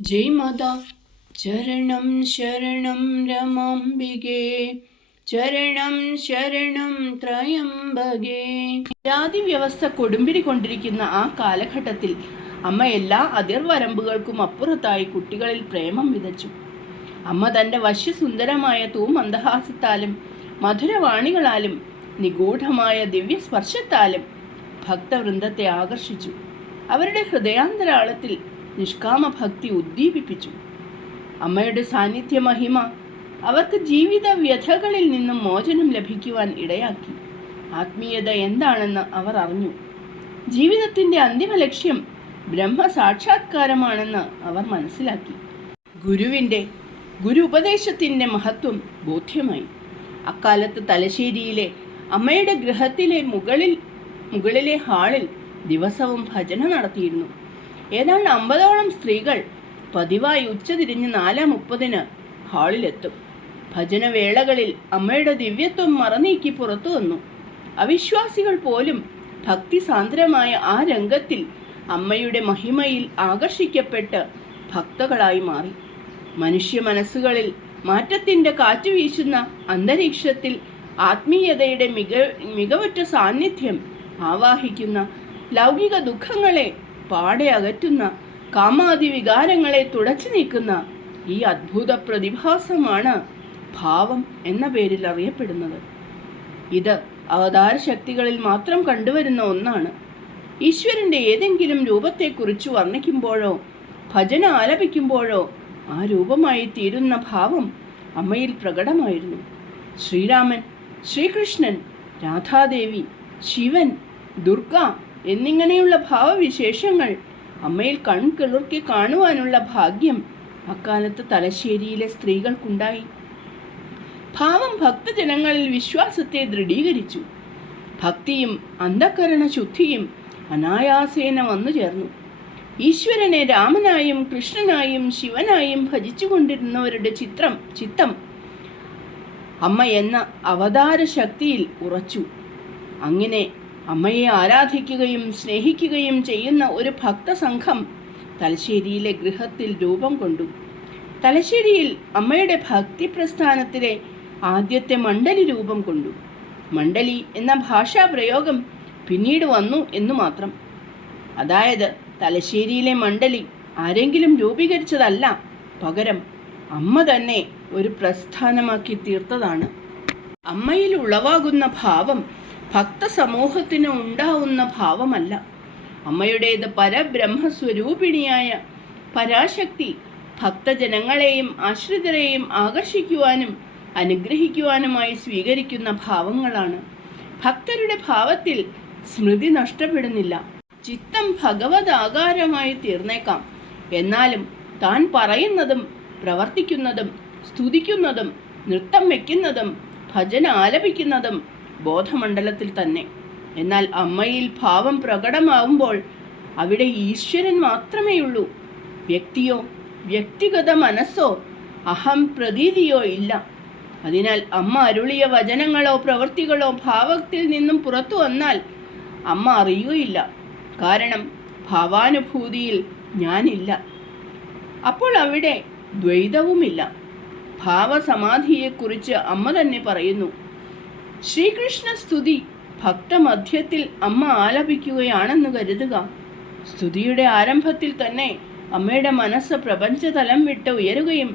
ജയ് മാതാ. ചരണം ശരണം രമാംബികേ, ചരണം ശരണം ത്രയംബകേ. ജാതി വ്യവസ്ഥ കൊടുമ്പിരി കൊണ്ടിരിക്കുന്ന ആ കാലഘട്ടത്തിൽ അമ്മ എല്ലാ അതിർവരമ്പുകൾക്കും അപ്പുറത്തായി കുട്ടികളിൽ പ്രേമം വിതച്ചു. അമ്മ തൻ്റെ വശ്യസുന്ദരമായ തൂമന്ദഹാസത്താലും മധുരവാണികളാലും നിഗൂഢമായ ദിവ്യസ്പർശത്താലും ഭക്തവൃന്ദത്തെ ആകർഷിച്ചു. അവരുടെ ഹൃദയാന്തരാളത്തിൽ നിഷ്കാമ ഭക്തി ഉദ്ദീപിപ്പിച്ചു. അമ്മയുടെ സാന്നിധ്യ മഹിമ അവർക്ക് ജീവിത വ്യഥകളിൽ നിന്നും മോചനം ലഭിക്കുവാൻ ഇടയാക്കി. ആത്മീയത എന്താണെന്ന് അവർ അറിഞ്ഞു. ജീവിതത്തിൻ്റെ അന്തിമ ലക്ഷ്യം ബ്രഹ്മസാക്ഷാത്കാരമാണെന്ന് അവർ മനസ്സിലാക്കി. ഗുരു ഉപദേശത്തിൻ്റെ മഹത്വം ബോധ്യമായി. അക്കാലത്ത് തലശ്ശേരിയിലെ അമ്മയുടെ ഗൃഹത്തിലെ മുകളിലെ ഹാളിൽ ദിവസവും ഭജന നടത്തിയിരുന്നു. ഏതാണ്ട് 50ഓളം സ്ത്രീകൾ പതിവായി ഉച്ചതിരിഞ്ഞ് 4:30 ഹാളിലെത്തും. ഭജനവേളകളിൽ അമ്മയുടെ ദിവ്യത്വം മറനീക്കി പുറത്തു വന്നു. അവിശ്വാസികൾ പോലും ഭക്തിസാന്ദ്രമായ ആ രംഗത്തിൽ അമ്മയുടെ മഹിമയിൽ ആകർഷിക്കപ്പെട്ട് ഭക്തകളായി മാറി. മനുഷ്യ മനസ്സുകളിൽ മാറ്റത്തിൻ്റെ കാറ്റ് വീശുന്ന അന്തരീക്ഷത്തിൽ ആത്മീയതയുടെ മികവുറ്റ സാന്നിധ്യം ആവാഹിക്കുന്ന, ലൗകിക ദുഃഖങ്ങളെ പാടെ അകറ്റുന്ന, കാമാദി വികാരങ്ങളെ തുടച്ചു നീക്കുന്ന ഈ അദ്ഭുത പ്രതിഭാസമാണ് ഭാവം എന്ന പേരിൽ അറിയപ്പെടുന്നത്. ഇത് അവതാര ശക്തികളിൽ മാത്രം കണ്ടുവരുന്ന ഒന്നാണ്. ഈശ്വരൻ്റെ ഏതെങ്കിലും രൂപത്തെക്കുറിച്ച് വർണ്ണിക്കുമ്പോഴോ ഭജന ആലപിക്കുമ്പോഴോ ആ രൂപമായി തീരുന്ന ഭാവം അമ്മയിൽ പ്രകടമായിരുന്നു. ശ്രീരാമൻ, ശ്രീകൃഷ്ണൻ, രാധാദേവി, ശിവൻ, ദുർഗ എന്നിങ്ങനെയുള്ള ഭാവവിശേഷങ്ങൾ അമ്മയിൽ കൺകിളുർക്കി കാണുവാനുള്ള ഭാഗ്യം അക്കാലത്ത് തലശ്ശേരിയിലെ സ്ത്രീകൾക്കുണ്ടായി. ഭാവം ഭക്തജനങ്ങളിൽ വിശ്വാസത്തെ ദൃഢീകരിച്ചു. ഭക്തിയും അന്ധകരണ ശുദ്ധിയും അനായാസേന വന്നു ചേർന്നു. ഈശ്വരനെ രാമനായും കൃഷ്ണനായും ശിവനായും ഭജിച്ചുകൊണ്ടിരുന്നവരുടെ ചിത്തം അമ്മ എന്ന അവതാര ശക്തിയിൽ ഉറച്ചു. അങ്ങനെ അമ്മയെ ആരാധിക്കുകയും സ്നേഹിക്കുകയും ചെയ്യുന്ന ഒരു ഭക്തസംഘം തലശ്ശേരിയിലെ ഗൃഹത്തിൽ രൂപം കൊണ്ടു. തലശ്ശേരിയിൽ അമ്മയുടെ ഭക്തി പ്രസ്ഥാനത്തിലെ ആദ്യത്തെ മണ്ഡലി രൂപം കൊണ്ടു. മണ്ഡലി എന്ന ഭാഷാ പ്രയോഗം പിന്നീട് വന്നു എന്നു മാത്രം. അതായത് തലശ്ശേരിയിലെ മണ്ഡലി ആരെങ്കിലും രൂപീകരിച്ചതല്ല, പകരം അമ്മ തന്നെ ഒരു പ്രസ്ഥാനമാക്കി തീർത്തതാണ്. അമ്മയിൽ ഉളവാകുന്ന ഭാവം ഭക്തസമൂഹത്തിന് ഉണ്ടാവുന്ന ഭാവമല്ല. അമ്മയുടേത് പരബ്രഹ്മസ്വരൂപിണിയായ പരാശക്തി ഭക്തജനങ്ങളെയും ആശ്രിതരെയും ആകർഷിക്കുവാനും അനുഗ്രഹിക്കുവാനുമായി സ്വീകരിക്കുന്ന ഭാവങ്ങളാണ്. ഭക്തരുടെ ഭാവത്തിൽ സ്മൃതി നഷ്ടപ്പെടുന്നില്ല. ചിത്തം ഭഗവതാകാരമായി തീർന്നേക്കാം. എന്നാലും താൻ പറയുന്നതും പ്രവർത്തിക്കുന്നതും സ്തുതിക്കുന്നതും നൃത്തം വയ്ക്കുന്നതും ഭജന ആലപിക്കുന്നതും ബോധമണ്ഡലത്തിൽ തന്നെ. എന്നാൽ അമ്മയിൽ ഭാവം പ്രകടമാവുമ്പോൾ അവിടെ ഈശ്വരൻ മാത്രമേയുള്ളൂ. വ്യക്തിയോ വ്യക്തിഗത മനസ്സോ അഹം പ്രതീതിയോ ഇല്ല. അതിനാൽ അമ്മ അരുളിയ വചനങ്ങളോ പ്രവൃത്തികളോ ഭാവത്തിൽ നിന്നും പുറത്തു വന്നാൽ അമ്മ അറിയുകയില്ല. കാരണം ഭാവാനുഭൂതിയിൽ ഞാനില്ല. അപ്പോൾ അവിടെ ദ്വൈതവുമില്ല. ഭാവസമാധിയെക്കുറിച്ച് അമ്മ തന്നെ പറയുന്നു. ശ്രീകൃഷ്ണ സ്തുതി ഭക്തമധ്യത്തിൽ അമ്മ ആലപിക്കുകയാണെന്ന് കരുതുക. സ്തുതിയുടെ ആരംഭത്തിൽ തന്നെ അമ്മയുടെ മനസ്സ് പ്രപഞ്ചതലം വിട്ട് ഉയരുകയും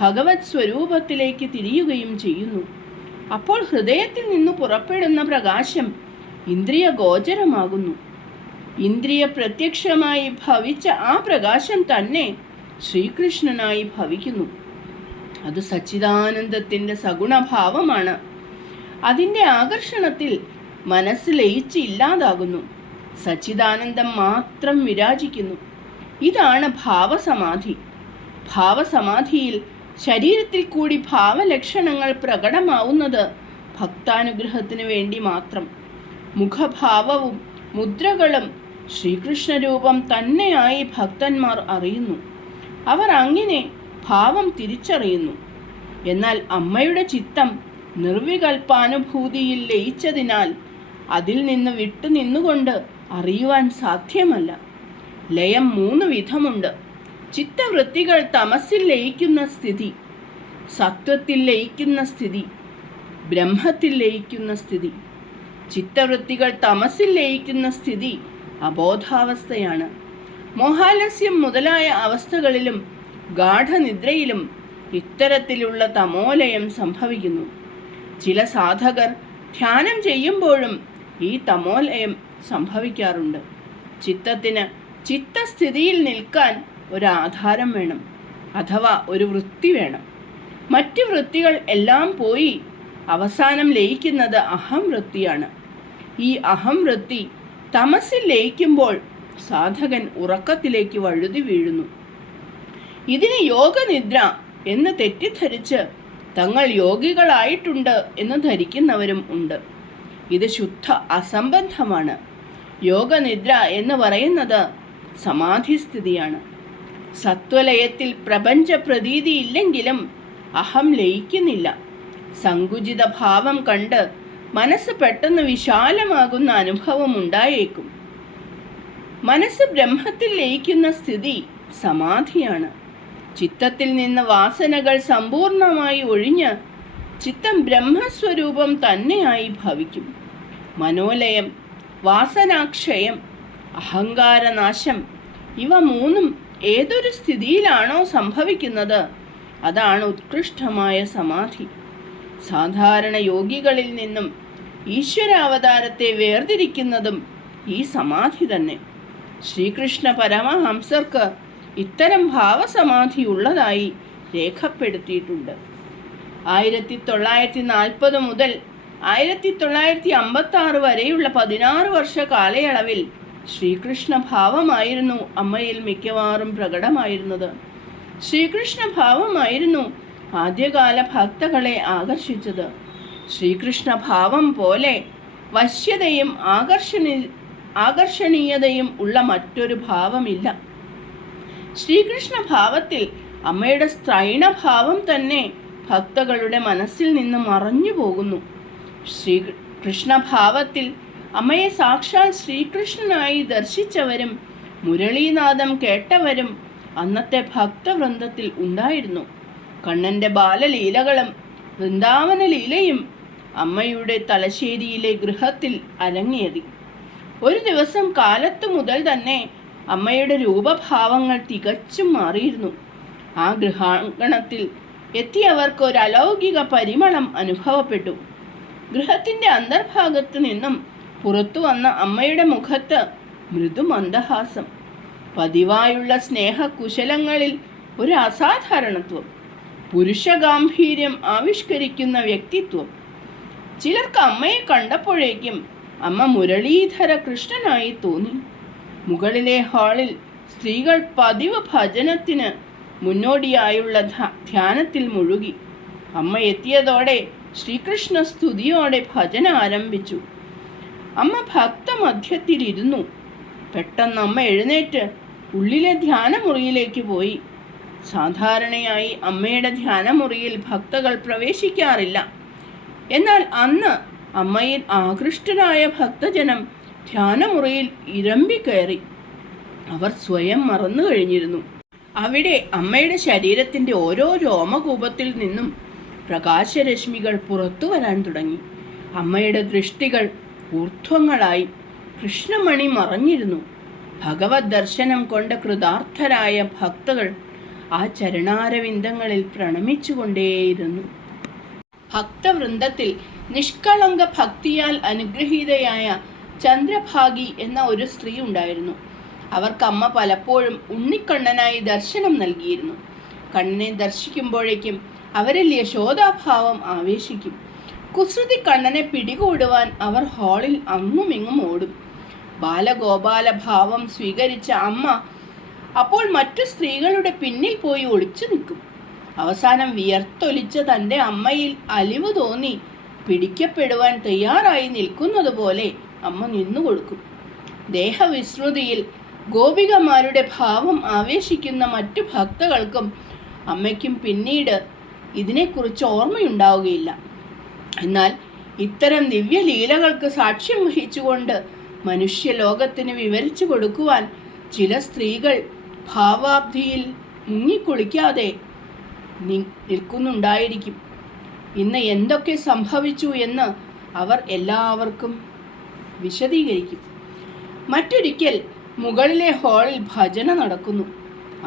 ഭഗവത് സ്വരൂപത്തിലേക്ക് തിരിയുകയും ചെയ്യുന്നു. അപ്പോൾ ഹൃദയത്തിൽ നിന്ന് പുറപ്പെടുന്ന പ്രകാശം ഇന്ദ്രിയ ഗോചരമാകുന്നു. ഇന്ദ്രിയ പ്രത്യക്ഷമായി ഭവിച്ച ആ പ്രകാശം തന്നെ ശ്രീകൃഷ്ണനായി ഭവിക്കുന്നു. അത് സച്ചിദാനന്ദത്തിൻ്റെ സഗുണഭാവമാണ്. അതിൻ്റെ ആകർഷണത്തിൽ മനസ്സ് ലയിച്ച് ഇല്ലാതാകുന്നു. സച്ചിദാനന്ദം മാത്രം വിരാജിക്കുന്നു. ഇതാണ് ഭാവസമാധി. ഭാവസമാധിയിൽ ശരീരത്തിൽ കൂടി ഭാവലക്ഷണങ്ങൾ പ്രകടമാവുന്നത് ഭക്താനുഗ്രഹത്തിനു വേണ്ടി മാത്രം. മുഖഭാവവും മുദ്രകളും ശ്രീകൃഷ്ണരൂപം തന്നെയായി ഭക്തന്മാർ അറിയുന്നു. അവർ അങ്ങനെ ഭാവം തിരിച്ചറിയുന്നു. എന്നാൽ അമ്മയുടെ ചിത്തം നിർവികൽപ്പാനുഭൂതിയിൽ ലയിച്ചതിനാൽ അതിൽ നിന്ന് വിട്ടുനിന്നുകൊണ്ട് അറിയുവാൻ സാധ്യമല്ല. ലയം 3 വിധമുണ്ട്. ചിത്തവൃത്തികൾ തമസിൽ ലയിക്കുന്ന സ്ഥിതി, സത്വത്തിൽ ലയിക്കുന്ന സ്ഥിതി, ബ്രഹ്മത്തിൽ ലയിക്കുന്ന സ്ഥിതി. ചിത്തവൃത്തികൾ തമസിൽ ലയിക്കുന്ന സ്ഥിതി അബോധാവസ്ഥയാണ്. മോഹാലസ്യം മുതലായ അവസ്ഥകളിലും ഗാഠനിദ്രയിലും ഇത്തരത്തിലുള്ള തമോലയം സംഭവിക്കുന്നു. ചില സാധകർ ധ്യാനം ചെയ്യുമ്പോഴും ഈ തമോലയം സംഭവിക്കാറുണ്ട്. ചിത്തത്തിന് ചിത്തസ്ഥിതിയിൽ നിൽക്കാൻ ഒരാധാരം വേണം, അഥവാ ഒരു വൃത്തി വേണം. മറ്റ് വൃത്തികൾ എല്ലാം പോയി അവസാനം ലയിക്കുന്നത് അഹം വൃത്തിയാണ്. ഈ അഹം വൃത്തി തമസിൽ ലയിക്കുമ്പോൾ സാധകൻ ഉറക്കത്തിലേക്ക് വഴുതി വീഴുന്നു. ഇതിന് യോഗനിദ്ര എന്ന് തെറ്റിദ്ധരിച്ച് തങ്ങൾ യോഗികളായിട്ടുണ്ട് എന്ന് ധരിക്കുന്നവരും ഉണ്ട്. ഇത് ശുദ്ധ അസംബന്ധമാണ്. യോഗനിദ്ര എന്ന് പറയുന്നത് സമാധിസ്ഥിതിയാണ്. സത്വലയത്തിൽ പ്രപഞ്ച പ്രതീതി ഇല്ലെങ്കിലും അഹം ലയിക്കുന്നില്ല. സങ്കുചിത ഭാവം കണ്ട് മനസ്സ് പെട്ടെന്ന് വിശാലമാകുന്ന അനുഭവം ഉണ്ടായേക്കും. മനസ്സ് ബ്രഹ്മത്തിൽ ലയിക്കുന്ന സ്ഥിതി സമാധിയാണ്. ചിത്തത്തിൽ നിന്ന് വാസനകൾ സമ്പൂർണമായി ഒഴിഞ്ഞ് ചിത്തം ബ്രഹ്മസ്വരൂപം തന്നെയായി ഭവിക്കും. മനോലയം, വാസനാക്ഷയം, അഹങ്കാരനാശം ഇവ മൂന്നും ഏതൊരു സ്ഥിതിയിലാണോ സംഭവിക്കുന്നത് അതാണ് ഉത്കൃഷ്ടമായ സമാധി. സാധാരണ യോഗികളിൽ നിന്നും ഈശ്വരാവതാരത്തെ വേർതിരിക്കുന്നതും ഈ സമാധി തന്നെ. ശ്രീകൃഷ്ണ പരമഹംസർക്ക് ഇത്തരം ഭാവസമാധി ഉള്ളതായി രേഖപ്പെടുത്തിയിട്ടുണ്ട്. 1940 മുതൽ 1956 വരെയുള്ള 16 വർഷ കാലയളവിൽ ശ്രീകൃഷ്ണ ഭാവമായിരുന്നു അമ്മയിൽ മിക്കവാറും പ്രകടമായിരുന്നത്. ശ്രീകൃഷ്ണ ഭാവമായിരുന്നു ആദ്യകാല ഭക്തകളെ ആകർഷിച്ചത്. ശ്രീകൃഷ്ണ ഭാവം പോലെ വശ്യതയും ആകർഷണീയതയും ഉള്ള മറ്റൊരു ഭാവമില്ല. ശ്രീകൃഷ്ണ ഭാവത്തിൽ അമ്മയുടെ സ്ത്രൈണഭാവം തന്നെ ഭക്തകളുടെ മനസ്സിൽ നിന്ന് മറഞ്ഞു പോകുന്നു. ശ്രീകൃഷ്ണഭാവത്തിൽ അമ്മയെ സാക്ഷാൽ ശ്രീകൃഷ്ണനായി ദർശിച്ചവരും മുരളീനാദം കേട്ടവരും അന്നത്തെ ഭക്തവൃന്ദത്തിൽ ഉണ്ടായിരുന്നു. കണ്ണൻ്റെ ബാലലീലകളും വൃന്ദാവന ലീലയും അമ്മയുടെ തലശ്ശേരിയിലെ ഗൃഹത്തിൽ അരങ്ങേറി. ഒരു ദിവസം കാലത്തു മുതൽ തന്നെ അമ്മയുടെ രൂപഭാവങ്ങൾ തികച്ചും മാറിയിരുന്നു. ആ ഗൃഹാങ്കണത്തിൽ എത്തിയവർക്ക് ഒരു അലൗകിക പരിമളം അനുഭവപ്പെട്ടു. ഗൃഹത്തിൻ്റെ അന്തർഭാഗത്തു നിന്നും പുറത്തു വന്ന അമ്മയുടെ മുഖത്ത് മൃദുമന്ദഹാസം, പതിവായുള്ള സ്നേഹകുശലങ്ങളിൽ ഒരു അസാധാരണത്വം, പുരുഷഗാംഭീര്യം ആവിഷ്കരിക്കുന്ന വ്യക്തിത്വം. ചിലർക്ക് അമ്മയെ കണ്ടപ്പോഴേക്കും അമ്മ മുരളീധര കൃഷ്ണനായി തോന്നി. മുകളിലെ ഹാളിൽ സ്ത്രീകൾ പതിവ് ഭജനത്തിന് മുന്നോടിയായുള്ള ധ്യാനത്തിൽ മുഴുകി. അമ്മ എത്തിയതോടെ ശ്രീകൃഷ്ണ സ്തുതിയോടെ ഭജന ആരംഭിച്ചു. അമ്മ ഭക്തമധ്യത്തിലിരുന്നു. പെട്ടെന്ന് അമ്മ എഴുന്നേറ്റ് ഉള്ളിലെ ധ്യാനമുറിയിലേക്ക് പോയി. സാധാരണയായി അമ്മയുടെ ധ്യാനമുറിയിൽ ഭക്തകൾ പ്രവേശിക്കാറില്ല. എന്നാൽ അന്ന് അമ്മയിൽ ആകൃഷ്ടരായ ഭക്തജനം ധ്യാനമുറിയിൽ ഇരമ്പിക്കയറി. അവർ സ്വയം മറന്നു കഴിഞ്ഞിരുന്നു. അവിടെ അമ്മയുടെ ശരീരത്തിൻ്റെ ഓരോ രോമകൂപത്തിൽ നിന്നും പ്രകാശരശ്മികൾ പുറത്തു വരാൻ തുടങ്ങി. അമ്മയുടെ ദൃഷ്ടികൾ ഊർധ്വങ്ങളായി. കൃഷ്ണമണി മറഞ്ഞിരുന്നു. ഭഗവത് ദർശനം കൊണ്ട് കൃതാർത്ഥരായ ഭക്തകൾ ആ ചരണാരവിന്ദങ്ങളിൽ പ്രണമിച്ചുകൊണ്ടേയിരുന്നു. ഭക്തവൃന്ദത്തിൽ നിഷ്കളങ്ക ഭക്തിയാൽ അനുഗ്രഹീതയായ ചന്ദ്രഭാഗി എന്ന ഒരു സ്ത്രീ ഉണ്ടായിരുന്നു. അവർക്ക് അമ്മ പലപ്പോഴും ഉണ്ണിക്കണ്ണനായി ദർശനം നൽകിയിരുന്നു. കണ്ണനെ ദർശിക്കുമ്പോഴേക്കും അവരിൽ യശോദാഭാവം ആവേശിക്കും. കുസൃതി കണ്ണനെ പിടികൂടുവാൻ അവർ ഹാളിൽ അങ്ങുമിങ്ങും ഓടും. ബാലഗോപാല ഭാവം സ്വീകരിച്ച അമ്മ അപ്പോൾ മറ്റു സ്ത്രീകളുടെ പിന്നിൽ പോയി ഒളിച്ചു നിൽക്കും. അവസാനം വിയർത്തൊലിച്ച തൻ്റെ അമ്മയിൽ അലിവ് തോന്നി പിടിക്കപ്പെടുവാൻ തയ്യാറായി നിൽക്കുന്നത് പോലെ അമ്മ നിന്നുകൊടുക്കും. ദേഹവിസ്മൃതിയിൽ ഗോപികമാരുടെ ഭാവം ആവേശിക്കുന്ന മറ്റു ഭക്തകൾക്കും അമ്മയ്ക്കും പിന്നീട് ഇതിനെക്കുറിച്ച് ഓർമ്മയുണ്ടാവുകയില്ല. എന്നാൽ ഇത്തരം ദിവ്യലീലകൾക്ക് സാക്ഷ്യം വഹിച്ചുകൊണ്ട് മനുഷ്യലോകത്തിന് വിവരിച്ചു കൊടുക്കുവാൻ ചില സ്ത്രീകൾ ഭാവാബ്ധിയിൽ മുങ്ങിക്കുളിക്കാതെ നിൽക്കുന്നുണ്ടായിരിക്കും. ഇന്ന് എന്തൊക്കെ സംഭവിച്ചു എന്ന് അവർ എല്ലാവർക്കും വിശദീകരിക്കും. മറ്റൊരിക്കൽ മുകളിലെ ഹാളിൽ ഭജന നടക്കുന്നു.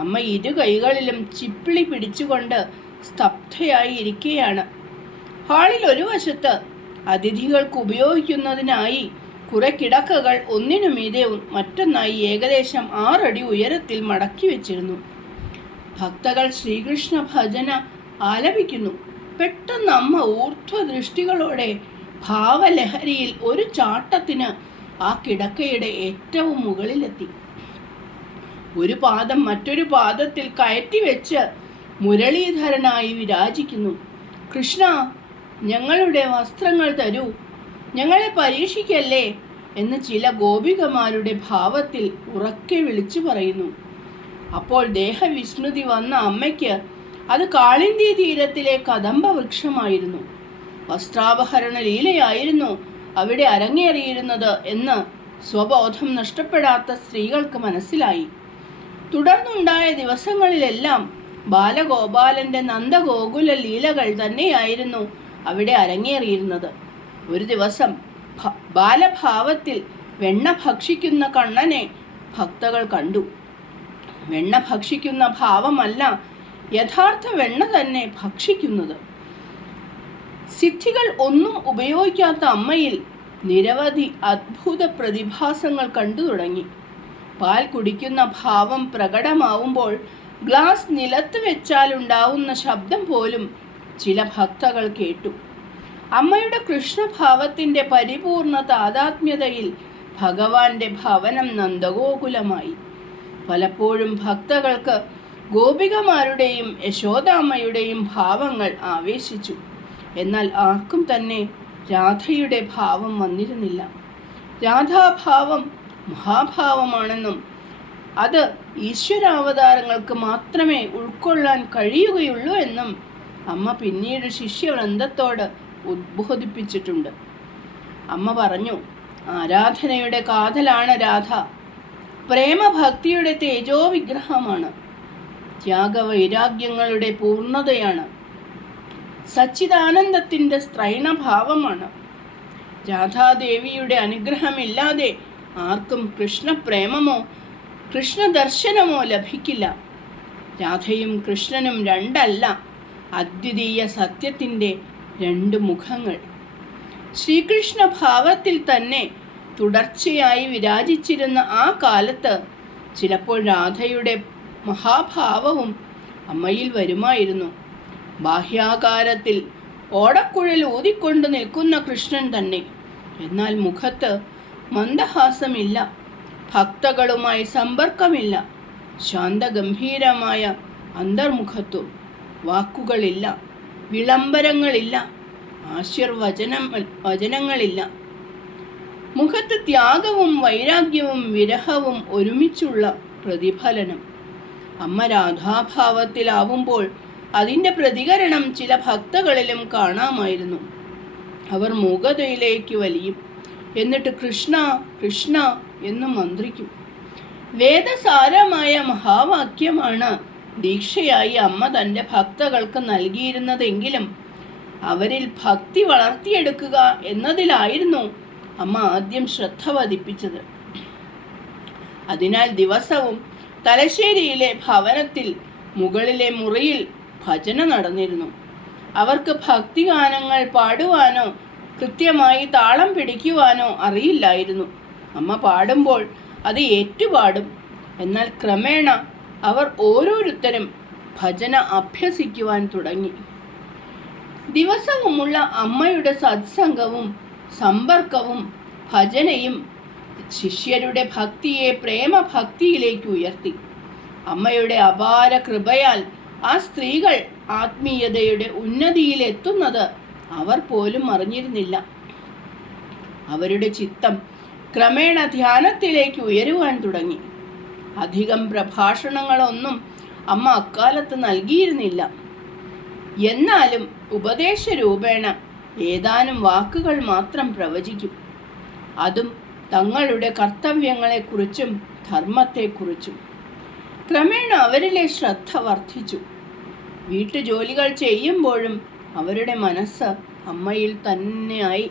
അമ്മ ഇരു കൈകളിലും ചിപ്പിളി പിടിച്ചുകൊണ്ട് സ്തബ്ധയായി ഇരിക്കുകയാണ്. ഹാളിൽ ഒരു വശത്ത് അതിഥികൾക്ക് ഉപയോഗിക്കുന്നതിനായി കുറെ കിടക്കകൾ ഒന്നിനുമീതെ മറ്റൊന്നായി ഏകദേശം 6 അടി ഉയരത്തിൽ മടക്കി വെച്ചിരുന്നു. ഭക്തകൾ ശ്രീകൃഷ്ണ ഭജന ആലപിക്കുന്നു. പെട്ടെന്ന് അമ്മ ഊർധ്വദൃഷ്ടികളോടെ ഭാവലഹരിയിൽ ഒരു ചാട്ടത്തിന് ആ കിടക്കയുടെ ഏറ്റവും മുകളിലെത്തി. ഒരു പാദം മറ്റൊരു പാദത്തിൽ കയറ്റിവെച്ച് മുരളീധരനായി വിരാജിക്കുന്നു. കൃഷ്ണ, ഞങ്ങളുടെ വസ്ത്രങ്ങൾ തരൂ, ഞങ്ങളെ പരീക്ഷിക്കല്ലേ എന്ന് ചില ഗോപികമാരുടെ ഭാവത്തിൽ ഉറക്കെ വിളിച്ചു പറയുന്നു. അപ്പോൾ ദേഹവിസ്മൃതി വന്ന അമ്മയ്ക്ക് അത് കാളിന്തി തീരത്തിലെ കദംബ വൃക്ഷമായിരുന്നു. വസ്ത്രാപഹരണ ലീലയായിരുന്നു അവിടെ അരങ്ങേറിയിരുന്നത് എന്ന് സ്വബോധം നഷ്ടപ്പെടാത്ത സ്ത്രീകൾക്ക് മനസ്സിലായി. തുടർന്നുണ്ടായ ദിവസങ്ങളിലെല്ലാം ബാലഗോപാലന്റെ നന്ദഗോകുല ലീലകൾ തന്നെയായിരുന്നു അവിടെ അരങ്ങേറിയിരുന്നത്. ഒരു ദിവസം ബാലഭാവത്തിൽ വെണ്ണ ഭക്ഷിക്കുന്ന കണ്ണനെ ഭക്തകൾ കണ്ടു. വെണ്ണ ഭക്ഷിക്കുന്ന ഭാവമല്ല, യഥാർത്ഥ വെണ്ണ തന്നെ ഭക്ഷിക്കുന്നത്. സിദ്ധികൾ ഒന്നും ഉപയോഗിക്കാത്ത അമ്മയിൽ നിരവധി അത്ഭുത പ്രതിഭാസങ്ങൾ കണ്ടു തുടങ്ങി. പാൽ കുടിക്കുന്ന ഭാവം പ്രകടമാവുമ്പോൾ ഗ്ലാസ് നിലത്ത് വെച്ചാലുണ്ടാവുന്ന ശബ്ദം പോലും ചില ഭക്തകൾ കേട്ടു. അമ്മയുടെ കൃഷ്ണഭാവത്തിൻ്റെ പരിപൂർണ താതാത്മ്യതയിൽ ഭഗവാന്റെ ഭവനം നന്ദഗോകുലമായി. പലപ്പോഴും ഭക്തകൾക്ക് ഗോപികമാരുടെയും യശോദാമ്മയുടെയും ഭാവങ്ങൾ ആവേശിച്ചു. എന്നാൽ ആർക്കും തന്നെ രാധയുടെ ഭാവം വന്നിരുന്നില്ല. രാധാഭാവം മഹാഭാവമാണെന്നും അത് ഈശ്വരാവതാരങ്ങൾക്ക് മാത്രമേ ഉൾക്കൊള്ളാൻ കഴിയുകയുള്ളൂ എന്നും അമ്മ പിന്നീട് ശിഷ്യവൃന്ദത്തോട് ഉദ്ബോധിപ്പിച്ചിട്ടുണ്ട്. അമ്മ പറഞ്ഞു, ആരാധനയുടെ കാതലാണ് രാധ, പ്രേമഭക്തിയുടെ തേജോ വിഗ്രഹമാണ്, ത്യാഗവൈരാഗ്യങ്ങളുടെ പൂർണ്ണതയാണ്, സച്ചിദാനന്ദത്തിൻ്റെ സ്ത്രൈണഭാവമാണ്. രാധാദേവിയുടെ അനുഗ്രഹമില്ലാതെ ആർക്കും കൃഷ്ണപ്രേമമോ കൃഷ്ണദർശനമോ ലഭിക്കില്ല. രാധയും കൃഷ്ണനും രണ്ടല്ല, അദ്വിതീയ സത്യത്തിൻ്റെ 2 മുഖങ്ങൾ. ശ്രീകൃഷ്ണ ഭാവത്തിൽ തന്നെ തുടർച്ചയായി വിരാജിച്ചിരുന്ന ആ കാലത്ത് ചിലപ്പോൾ രാധയുടെ മഹാഭാവവും അമ്മയിൽ വരുമായിരുന്നു. ബാഹ്യാകാരത്തിൽ ഓടക്കുഴൽ ഊതിക്കൊണ്ട് നിൽക്കുന്ന കൃഷ്ണൻ തന്നെ, എന്നാൽ മുഖത്ത് മന്ദഹാസമില്ല, ഭക്തകളുമായി സമ്പർക്കമില്ല, ശാന്തഗംഭീരമായ അന്തർമുഖത്വം, വാക്കുകളില്ല, വിളംബരങ്ങളില്ല, വചനങ്ങളില്ല. മുഖത്ത് ത്യാഗവും വൈരാഗ്യവും വിരഹവും ഒരുമിച്ചുള്ള പ്രതിഫലനം. അമ്മ രാധാഭാവത്തിലാവുമ്പോൾ അതിൻ്റെ പ്രതികരണം ചില ഭക്തകളിലും കാണാമായിരുന്നു. അവർ മൂകതയിലേക്ക് വലിയും, എന്നിട്ട് കൃഷ്ണ കൃഷ്ണ എന്ന് മന്ത്രിക്കും. വേദസാരമായ മഹാവാക്യമാണ് ദീക്ഷയായി അമ്മ തൻ്റെ ഭക്തകൾക്ക് നൽകിയിരുന്നതെങ്കിലും അവരിൽ ഭക്തി വളർത്തിയെടുക്കുക എന്നതിലായിരുന്നു അമ്മ ആദ്യം ശ്രദ്ധ പതിപ്പിച്ചത്. അതിനാൽ ദിവസവും തലശ്ശേരിയിലെ ഭവനത്തിൽ മുകളിലെ മുറിയിൽ ഭജന നടന്നിരുന്നു. അവർക്ക് ഭക്തിഗാനങ്ങൾ പാടുവാനോ കൃത്യമായി താളം പിടിക്കുവാനോ അറിയില്ലായിരുന്നു. അമ്മ പാടുമ്പോൾ അത് ഏറ്റുപാടും. എന്നാൽ ക്രമേണ അവർ ഓരോരുത്തരും ഭജന അഭ്യസിക്കുവാൻ തുടങ്ങി. ദിവസവുമുള്ള അമ്മയുടെ സത്സംഗവും സമ്പർക്കവും ഭജനയും ശിഷ്യരുടെ ഭക്തിയെ പ്രേമഭക്തിയിലേക്ക് ഉയർത്തി. അമ്മയുടെ അപാര കൃപയാൽ ആ സ്ത്രീകൾ ആത്മീയതയുടെ ഉന്നതിയിലെത്തുന്നത് അവർ പോലും അറിഞ്ഞിരുന്നില്ല. അവരുടെ ചിത്തം ക്രമേണ ധ്യാനത്തിലേക്ക് ഉയരുവാൻ തുടങ്ങി. അധികം പ്രഭാഷണങ്ങളൊന്നും അമ്മ അക്കാലത്ത് നൽകിയിരുന്നില്ല. എന്നാലും ഉപദേശരൂപേണ ഏതാനും വാക്കുകൾ മാത്രം പ്രവചിക്കും. അതും തങ്ങളുടെ കർത്തവ്യങ്ങളെക്കുറിച്ചും ധർമ്മത്തെക്കുറിച്ചും. ക്രമേണ അവരിലെ ശ്രദ്ധ വർദ്ധിച്ചു. വീട്ടുജോലികൾ ചെയ്യുമ്പോഴും അവരുടെ മനസ്സ് അമ്മയിൽ തന്നെയായി.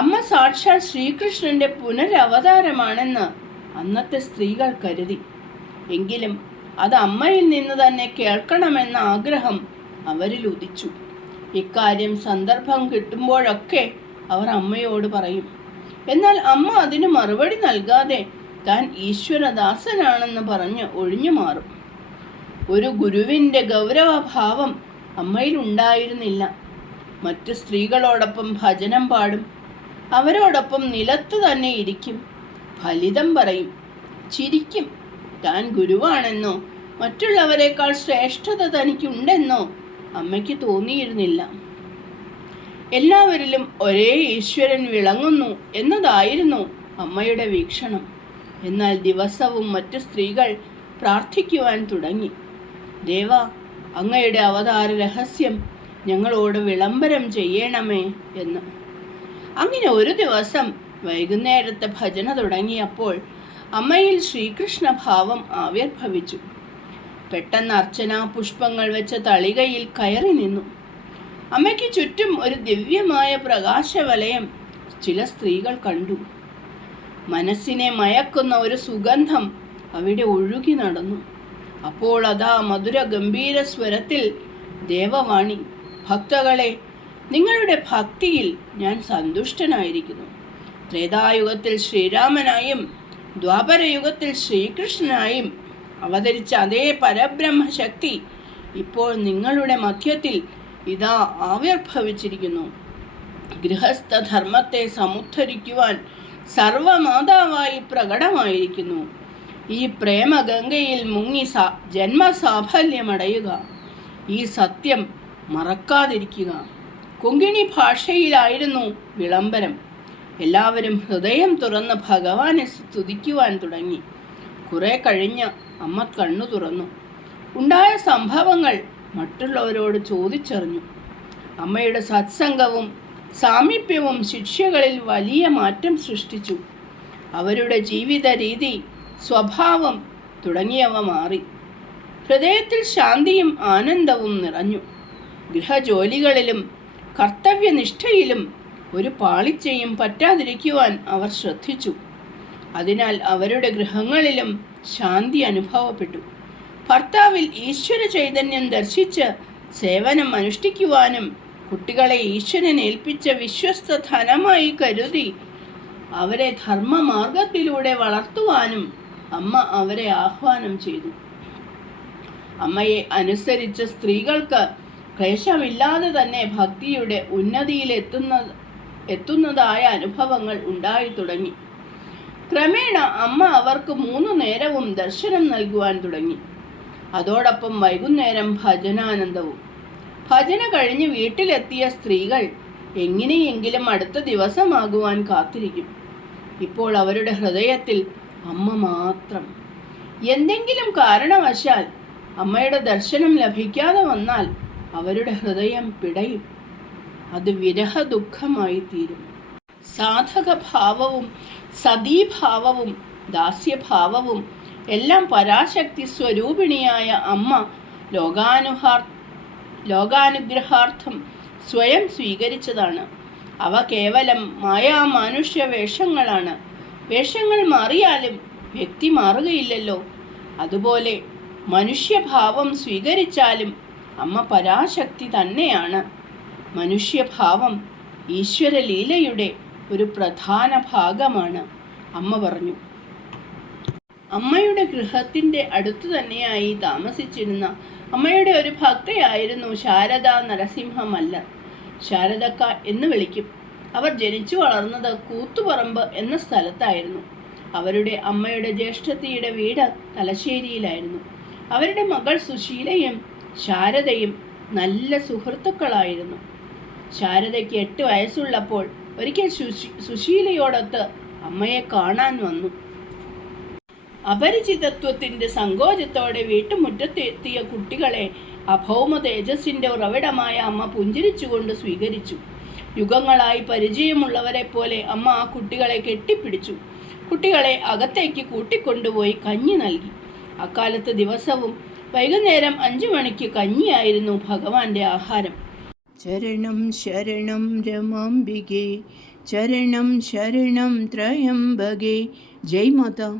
അമ്മ സാക്ഷാൽ ശ്രീകൃഷ്ണന്റെ പുനരവതാരമാണെന്ന് അന്നത്തെ സ്ത്രീകൾ കരുതി. എങ്കിലും അത് അമ്മയിൽ നിന്ന് തന്നെ കേൾക്കണമെന്ന ആഗ്രഹം അവരിൽ ഉദിച്ചു. ഇക്കാര്യം സന്ദർഭം കിട്ടുമ്പോഴൊക്കെ അവർ അമ്മയോട് പറയും. എന്നാൽ അമ്മ അതിന് മറുപടി നൽകാതെ താൻ ഈശ്വരദാസനാണെന്ന് പറഞ്ഞ് ഒഴിഞ്ഞു മാറും. ഒരു ഗുരുവിൻ്റെ ഗൗരവഭാവം അമ്മയിൽ ഉണ്ടായിരുന്നില്ല. മറ്റു സ്ത്രീകളോടൊപ്പം ഭജനം പാടും, അവരോടൊപ്പം നിലത്തു തന്നെ ഇരിക്കും, ഫലിതം പറയും, ചിരിക്കും. താൻ ഗുരുവാണെന്നോ മറ്റുള്ളവരെക്കാൾ ശ്രേഷ്ഠത തനിക്കുണ്ടെന്നോ അമ്മയ്ക്ക് തോന്നിയിരുന്നില്ല. എല്ലാവരിലും ഒരേ ഈശ്വരൻ വിളങ്ങുന്നു എന്നതായിരുന്നു അമ്മയുടെ വീക്ഷണം. എന്നാൽ ദിവസവും മറ്റു സ്ത്രീകൾ പ്രാർത്ഥിക്കുവാൻ തുടങ്ങി. ദേവ, അങ്ങയുടെ അവതാര രഹസ്യം ഞങ്ങളോട് വിളംബരം ചെയ്യണമേ എന്ന്. അങ്ങനെ ഒരു ദിവസം വൈകുന്നേരത്തെ ഭജന തുടങ്ങിയപ്പോൾ അമ്മയിൽ ശ്രീകൃഷ്ണ ഭാവം ആവിർഭവിച്ചു. പെട്ടെന്ന് അർച്ചനാ പുഷ്പങ്ങൾ വെച്ച തളികയിൽ കയറി നിന്നു. അമ്മയ്ക്ക് ചുറ്റും ഒരു ദിവ്യമായ പ്രകാശവലയം ചില സ്ത്രീകൾ കണ്ടു. മനസ്സിനെ മയക്കുന്ന ഒരു സുഗന്ധം അവിടെ ഒഴുകി നടന്നു. അപ്പോൾ അതാ മധുര ഗംഭീര സ്വരത്തിൽ ദേവവാണി, ഭക്തകളെ, നിങ്ങളുടെ ഭക്തിയിൽ ഞാൻ സന്തുഷ്ടനായിരിക്കുന്നു. ത്രേതായുഗത്തിൽ ശ്രീരാമനായും ദ്വാപരയുഗത്തിൽ ശ്രീകൃഷ്ണനായും അവതരിച്ച അതേ പരബ്രഹ്മശക്തി ഇപ്പോൾ നിങ്ങളുടെ മധ്യത്തിൽ ഇതാ ആവിർഭവിച്ചിരിക്കുന്നു. ഗൃഹസ്ഥധർമ്മത്തെ സമുദ്ധരിക്കുവാൻ സർവമാതാവായി പ്രകടമായിരിക്കുന്നു. ഈ പ്രേമഗംഗയിൽ മുങ്ങി ജന്മസാഫല്യമടയുക. ഈ സത്യം മറക്കാതിരിക്കുക. കൊങ്കിണി ഭാഷയിലായിരുന്നു വിളംബരം. എല്ലാവരും ഹൃദയം തുറന്ന് ഭഗവാനെ സ്തുതിക്കുവാൻ തുടങ്ങി. കുറെ കഴിഞ്ഞ് അമ്മ കണ്ണു തുറന്നു. ഉണ്ടായ സംഭവങ്ങൾ മറ്റുള്ളവരോട് ചോദിച്ചറിഞ്ഞു. അമ്മയുടെ സത്സംഗവും സാമീപ്യവും ശിഷ്യകളിൽ വലിയ മാറ്റം സൃഷ്ടിച്ചു. അവരുടെ ജീവിത രീതി, സ്വഭാവം തുടങ്ങിയവ മാറി. ഹൃദയത്തിൽ ശാന്തിയും ആനന്ദവും നിറഞ്ഞു. ഗൃഹജോലികളിലും കർത്തവ്യനിഷ്ഠയിലും ഒരു പാളിച്ചയും പറ്റാതിരിക്കുവാൻ അവർ ശ്രദ്ധിച്ചു. അതിനാൽ അവരുടെ ഗൃഹങ്ങളിലും ശാന്തി അനുഭവപ്പെട്ടു. ഭർത്താവിൽ ഈശ്വര ചൈതന്യം ദർശിച്ച് സേവനം അനുഷ്ഠിക്കുവാനും കുട്ടികളെ ഈശ്വരൻ ഏൽപ്പിച്ച വിശ്വസ്ത ധനമായി കരുതി അവരെ ധർമ്മമാർഗത്തിലൂടെ വളർത്തുവാനും അമ്മ അവരെ ആഹ്വാനം ചെയ്തു. അമ്മയെ അനുസരിച്ച സ്ത്രീകൾക്ക് ക്ലേശമില്ലാതെ തന്നെ ഭക്തിയുടെ ഉന്നതിയിലെത്തുന്നതായ അനുഭവങ്ങൾ ഉണ്ടായി തുടങ്ങി. ക്രമേണ അമ്മ അവർക്ക് 3 നേരവും ദർശനം നൽകുവാൻ തുടങ്ങി. അതോടൊപ്പം വൈകുന്നേരം ഭജനാനന്ദവും. ഭജന കഴിഞ്ഞ് വീട്ടിലെത്തിയ സ്ത്രീകൾ എങ്ങനെയെങ്കിലും അടുത്ത ദിവസമാകുവാൻ കാത്തിരിക്കും. ഇപ്പോൾ അവരുടെ ഹൃദയത്തിൽ അമ്മ മാത്രം. എന്തെങ്കിലും കാരണവശാൽ അമ്മയുടെ ദർശനം ലഭിക്കാതെ വന്നാൽ അവരുടെ ഹൃദയം പിടയും. അത് വിരഹ ദുഃഖമായി തീരും. സാധകഭാവവും സതീഭാവവും ദാസ്യഭാവവും എല്ലാം പരാശക്തി സ്വരൂപിണിയായ അമ്മ ലോകാനുഗ്രഹാർത്ഥം സ്വയം സ്വീകരിച്ചതാണ്. അവ കേവലം മായാമാനുഷ്യ വേഷങ്ങളാണ്. വേഷങ്ങൾ മാറിയാലും വ്യക്തി മാറുകയില്ലല്ലോ. അതുപോലെ മനുഷ്യഭാവം സ്വീകരിച്ചാലും അമ്മ പരാശക്തി തന്നെയാണ്. മനുഷ്യഭാവം ഈശ്വരലീലയുടെ ഒരു പ്രധാന ഭാഗമാണ്. അമ്മ പറഞ്ഞു. അമ്മയുടെ ഗൃഹത്തിൻ്റെ അടുത്തു തന്നെയായി താമസിച്ചിരുന്ന അമ്മയുടെ ഒരു ഭക്തയായിരുന്നു ശാരദ നരസിംഹ മല്ലർ. ശാരദക്ക എന്ന് വിളിക്കും. അവർ ജനിച്ചു വളർന്നത് കൂത്തുപറമ്പ് എന്ന സ്ഥലത്തായിരുന്നു. അവരുടെ അമ്മയുടെ ജ്യേഷ്ഠത്തിയുടെ വീട് തലശ്ശേരിയിലായിരുന്നു. അവരുടെ മകൾ സുശീലയും ശാരദയും നല്ല സുഹൃത്തുക്കളായിരുന്നു. ശാരദയ്ക്ക് 8 വയസ്സുള്ളപ്പോൾ ഒരിക്കൽ സുശീലയോടൊത്ത് അമ്മയെ കാണാൻ വന്നു. അപരിചിതത്വത്തിൻ്റെ സങ്കോചത്തോടെ വീട്ടുമുറ്റത്തെത്തിയ കുട്ടികളെ അഭൗമ തേജസ്സിൻ്റെ ഉറവിടമായ അമ്മ പുഞ്ചിരിച്ചുകൊണ്ട് സ്വീകരിച്ചു. യുഗങ്ങളായി പരിചയമുള്ളവരെ പോലെ അമ്മ ആ കുട്ടികളെ കെട്ടിപ്പിടിച്ചു. കുട്ടികളെ അകത്തേക്ക് കൂട്ടിക്കൊണ്ടുപോയി കഞ്ഞി നൽകി. അക്കാലത്ത് ദിവസവും വൈകുന്നേരം 5 മണിക്ക് കഞ്ഞിയായിരുന്നു ഭഗവാന്റെ ആഹാരം. ചരണം ശരണം രമാംബികേ, ചരണം ശരണം ത്രയംബകേ. ജയ് മാതാ.